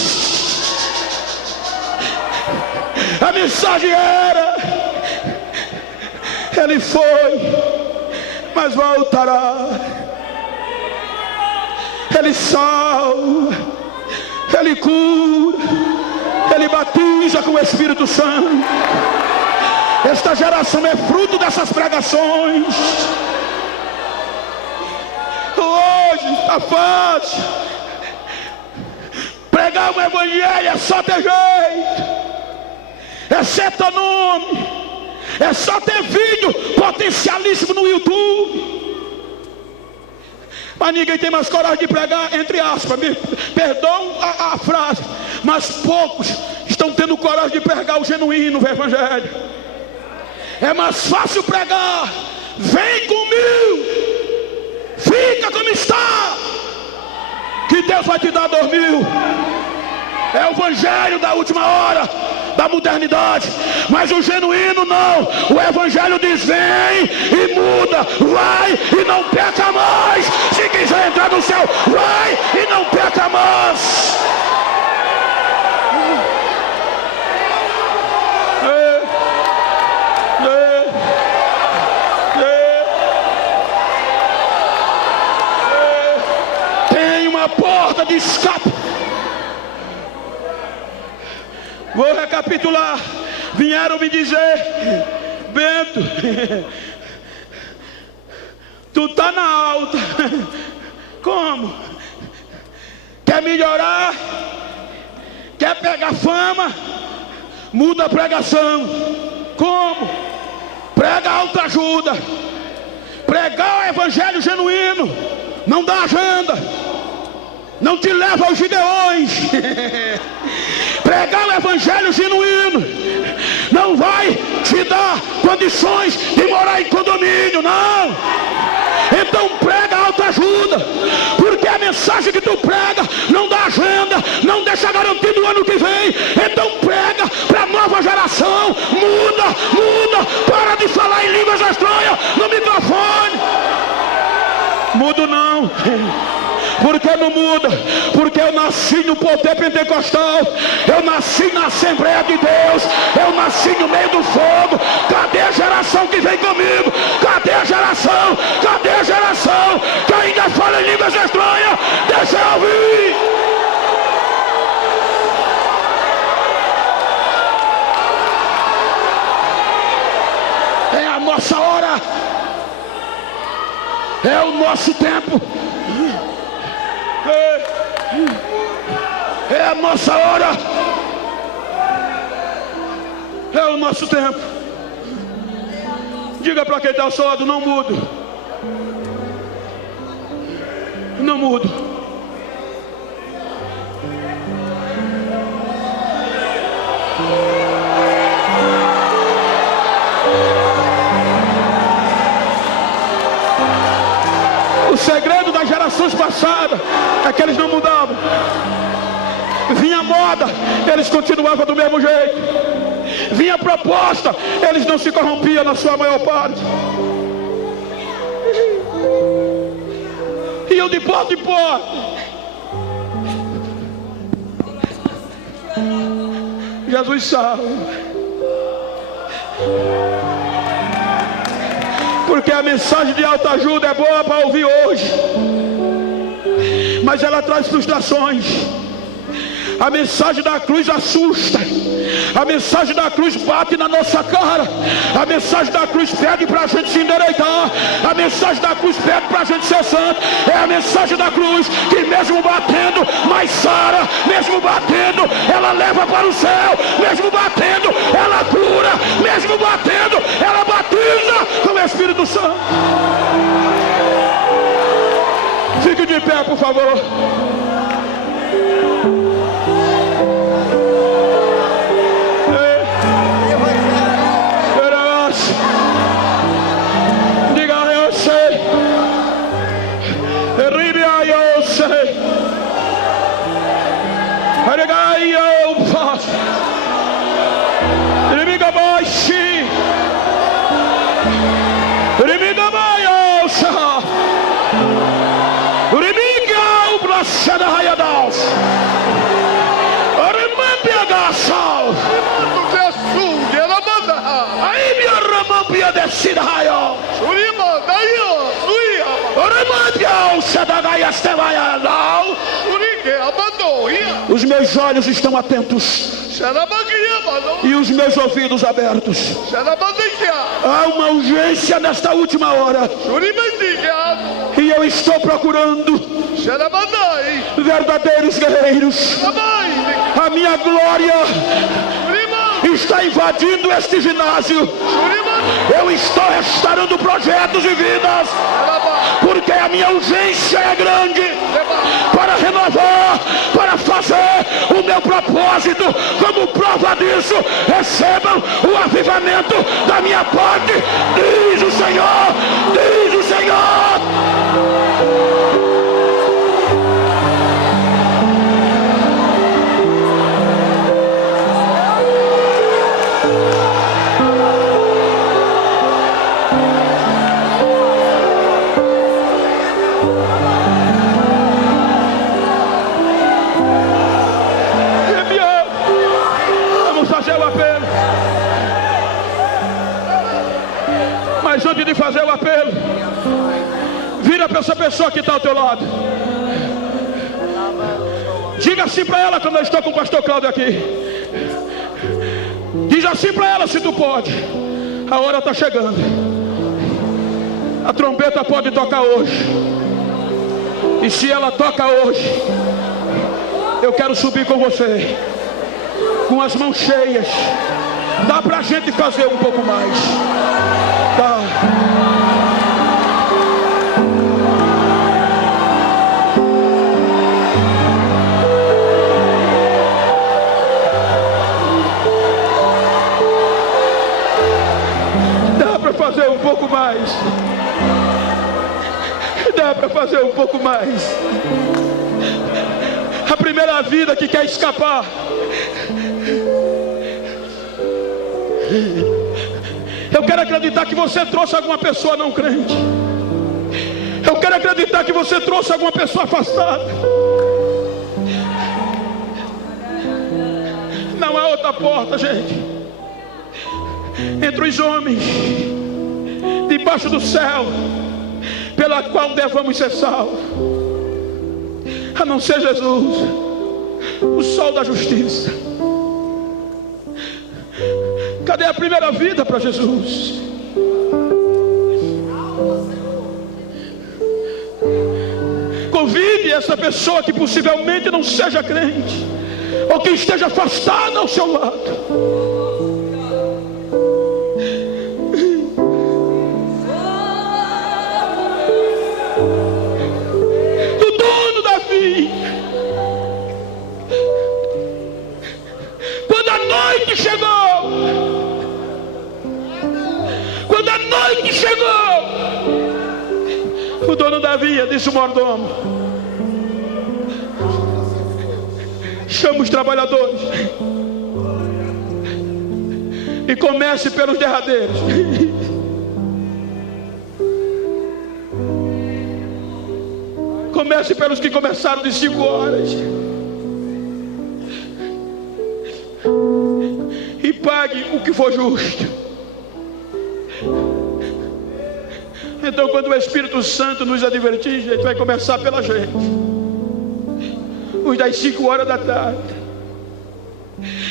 A mensagem era: ele foi, mas voltará. Ele salva, ele cura, ele batiza com o Espírito Santo. Esta geração é fruto dessas pregações. Hoje está fácil. Pregar o evangelho é só ter jeito, é ser teu nome, é só ter vídeo potencialíssimo no YouTube. Mas ninguém tem mais coragem de pregar, entre aspas, perdão a frase, mas poucos estão tendo coragem de pregar o genuíno o evangelho. É mais fácil pregar: vem comigo, fica como está, que Deus vai te dar 2.000. É o evangelho da última hora, da modernidade. Mas o genuíno não. O evangelho diz: vem e muda, no céu. Vai e não peca mais. Tem uma porta de escape. Vou recapitular. Vieram me dizer: Bento, tu tá na alta. Como? Quer melhorar? Quer pegar fama? Muda a pregação. Como? Prega autoajuda. Pregar o evangelho genuíno. Não dá agenda. Não te leva aos gideões. Pregar o evangelho genuíno não vai te dar condições de morar em condomínio, não. Então prega autoajuda, porque a mensagem que tu prega não dá agenda, não deixa garantido o ano que vem. Então prega para a nova geração. Muda, para de falar em línguas estranhas no microfone. Mudo não. Por que não muda? Porque eu nasci no poder pentecostal. Eu nasci na Assembleia de Deus. Eu nasci no meio do fogo. Cadê a geração que vem comigo? Cadê a geração? Cadê a geração que ainda fala em línguas estranhas? Deixa eu ouvir. É a nossa hora. É o nosso tempo. É a nossa hora. É o nosso tempo. Diga para quem está ao seu lado: não mudo. Não mudo. O segredo das gerações passadas é que eles não mudavam. Vinha moda, eles continuavam do mesmo jeito. Vinha proposta, eles não se corrompiam na sua maior parte. Iam de porta em porta. Jesus salve. Porque a mensagem de autoajuda é boa para ouvir hoje, mas ela traz frustrações. A mensagem da cruz assusta. A mensagem da cruz bate na nossa cara. A mensagem da cruz pede para a gente se endireitar. A mensagem da cruz pede para a gente ser santo. É a mensagem da cruz que mesmo batendo, mais sara. Mesmo batendo, ela leva para o céu. Mesmo batendo, ela cura. Mesmo batendo, ela batiza com o Espírito Santo. Fique de pé, por favor. Os meus olhos estão atentos e os meus ouvidos abertos. Há uma urgência nesta última hora e eu estou procurando verdadeiros guerreiros. A minha glória está invadindo este ginásio. Eu estou restaurando projetos e vidas, porque a minha urgência é grande para renovar, para fazer o meu propósito. Como prova disso, recebam o avivamento da minha parte, diz o Senhor, diz o Senhor. fazer o apelo. Vira para essa pessoa que está ao teu lado. Diga assim para ela quando eu estou com o pastor Cláudio aqui. Diz assim para ela se tu pode. A hora está chegando. A trombeta pode tocar hoje. E se ela toca hoje, eu quero subir com você, com as mãos cheias. Dá pra gente fazer um pouco mais. Dá. Dá pra fazer um pouco mais. Dá para fazer um pouco mais. A primeira vida que quer escapar. Eu quero acreditar que você trouxe alguma pessoa não crente. Eu quero acreditar que você trouxe alguma pessoa afastada. Não há outra porta, gente, entre os homens debaixo do céu pela qual devamos ser salvos, a não ser Jesus, o sol da justiça. Cadê a primeira vida para Jesus? Convide essa pessoa que possivelmente não seja crente, ou que esteja afastada ao seu lado. O dono da vinha disse o mordomo: chama os trabalhadores e comece pelos derradeiros. Comece pelos que começaram de 5 horas e pague o que for justo. Então, quando o Espírito Santo nos advertir, a gente vai começar pela gente. Os das 5 horas da tarde.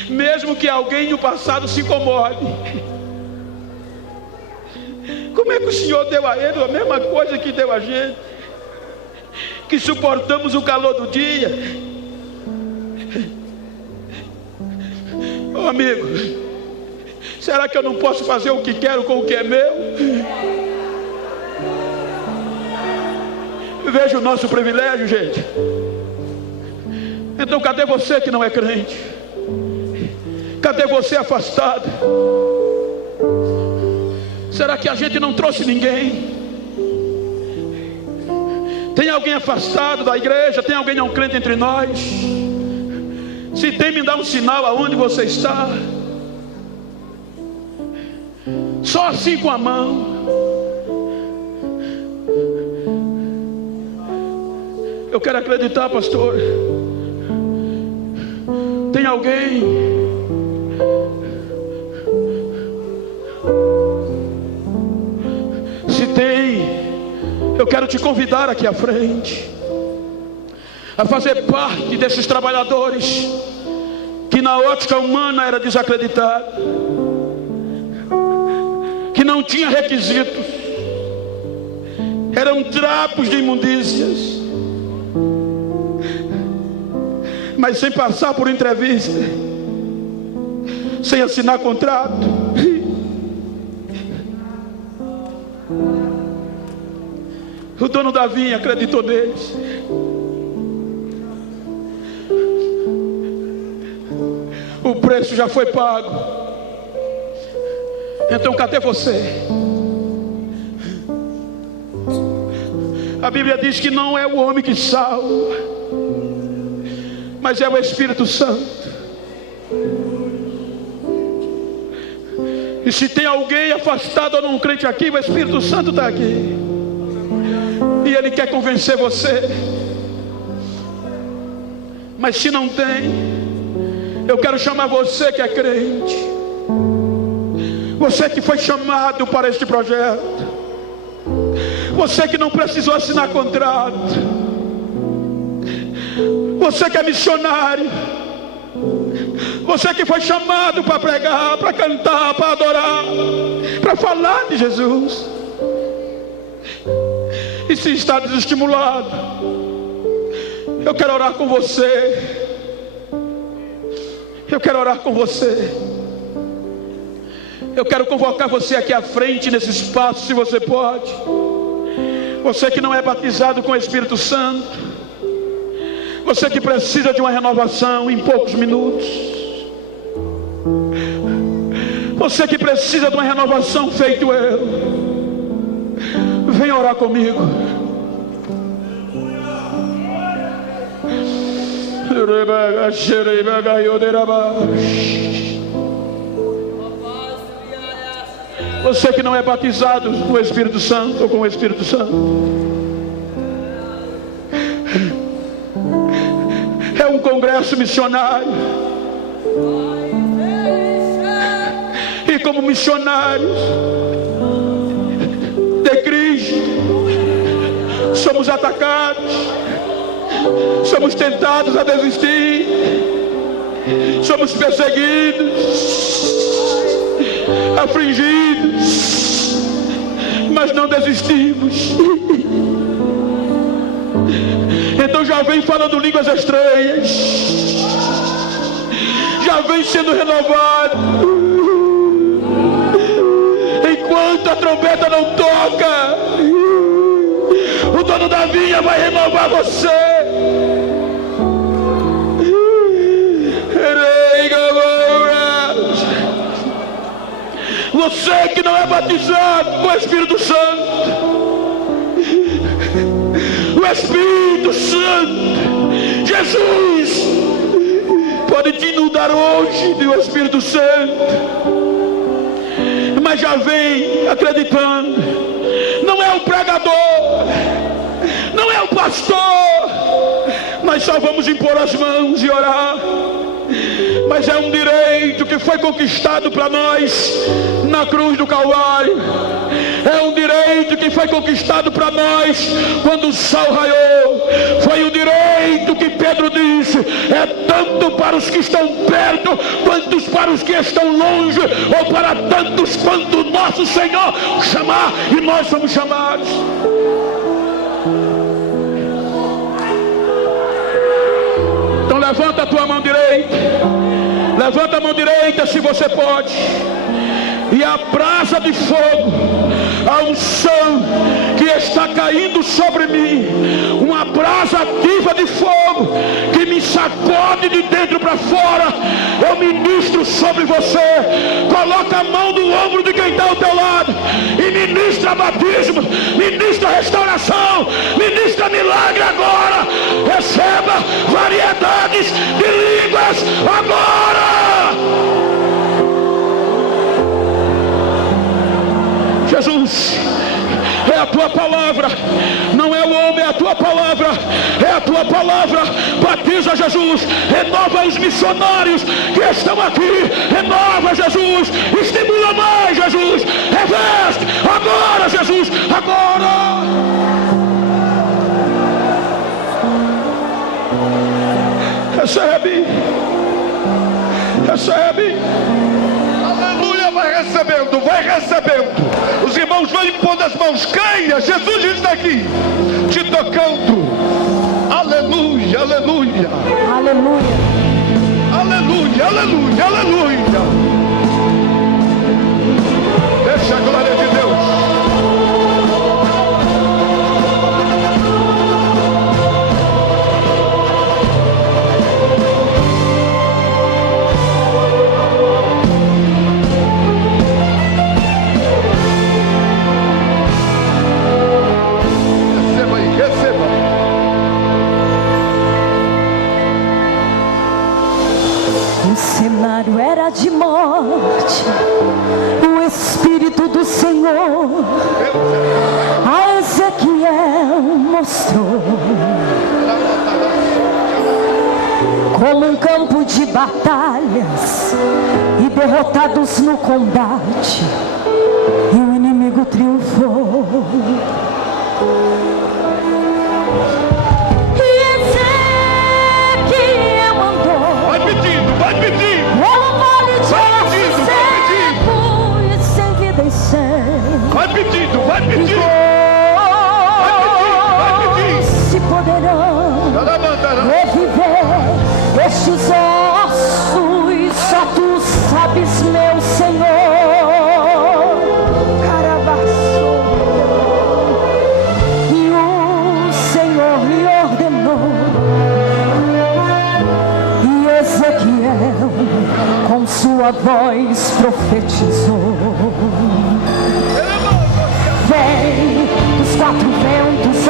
Mesmo que alguém no passado se incomode. Como é que o Senhor deu a ele a mesma coisa que deu a gente? Que suportamos o calor do dia. Ô amigo, será que eu não posso fazer o que quero com o que é meu? Veja o nosso privilégio, gente. Então cadê você que não é crente? Cadê você afastado? Será que a gente não trouxe ninguém? Tem alguém afastado da igreja? Tem alguém não crente entre nós? Se tem, me dá um sinal aonde você está. Só assim com a mão. Eu quero acreditar, pastor. Tem alguém? Se tem, eu quero te convidar aqui à frente a fazer parte desses trabalhadores que na ótica humana era desacreditado, que não tinha requisitos, eram trapos de imundícias, mas sem passar por entrevista, sem assinar contrato. O dono da vinha acreditou neles. O preço já foi pago. Então cadê você? A Bíblia diz que não é o homem que salva, mas é o Espírito Santo. E se tem alguém afastado ou não crente aqui, o Espírito Santo está aqui. E ele quer convencer você. Mas se não tem, eu quero chamar você que é crente, você que foi chamado para este projeto, Você que não precisou assinar contrato, você que é missionário, você que foi chamado para pregar, para cantar, para adorar, para falar de Jesus, e se está desestimulado, eu quero orar com você. Eu quero orar com você. Eu quero convocar você aqui à frente, nesse espaço, se você pode. Você que não é batizado com o Espírito Santo, você que precisa de uma renovação em poucos minutos, você que precisa de uma renovação feito eu, vem orar comigo. Você que não é batizado com o Espírito Santo ou com o Espírito Santo, é um congresso missionário, e como missionários de Cristo somos atacados, somos tentados a desistir, somos perseguidos, afligidos, mas não desistimos. Então já vem falando línguas estranhas, já vem sendo renovado. Enquanto a trombeta não toca, o dono da vinha vai renovar você. Você que não é batizado com o Espírito Santo, o Espírito Santo, Jesus, pode te inundar hoje do Espírito Santo, mas já vem acreditando. Não é o pregador, não é o pastor, nós só vamos impor as mãos e orar, mas é um direito que foi conquistado para nós na cruz do Calvário. É um direito que foi conquistado para nós quando o sol raiou. Foi o direito que Pedro disse: é tanto para os que estão perto quanto para os que estão longe, ou para tantos quanto o nosso Senhor chamar, e nós somos chamados. Então levanta a tua mão direita, levanta a mão direita se você pode, e a brasa de fogo, a unção que está caindo sobre mim, uma brasa ativa de fogo que me sacode de dentro para fora, eu ministro sobre você. Coloca a mão no ombro de quem está ao teu lado e ministra batismo, ministra restauração, ministra milagre agora. Receba variedades de línguas agora. Jesus, é a tua palavra, não é o homem, é a tua palavra, é a tua palavra. Batiza, Jesus, renova os missionários que estão aqui, renova, Jesus, estimula mais, Jesus, reveste agora, Jesus, agora. Recebe, recebe. Aleluia, vai recebendo, vai recebendo. Os irmãos vão impondo as mãos, creia, Jesus está aqui, te tocando. Aleluia, aleluia. Aleluia. Aleluia, aleluia, aleluia. Deixa a glória de Deus. Era de morte, o Espírito do Senhor a Ezequiel mostrou como um campo de batalhas e derrotados no combate, e o inimigo triunfou. sua voz profetizou. Vem, os quatro ventos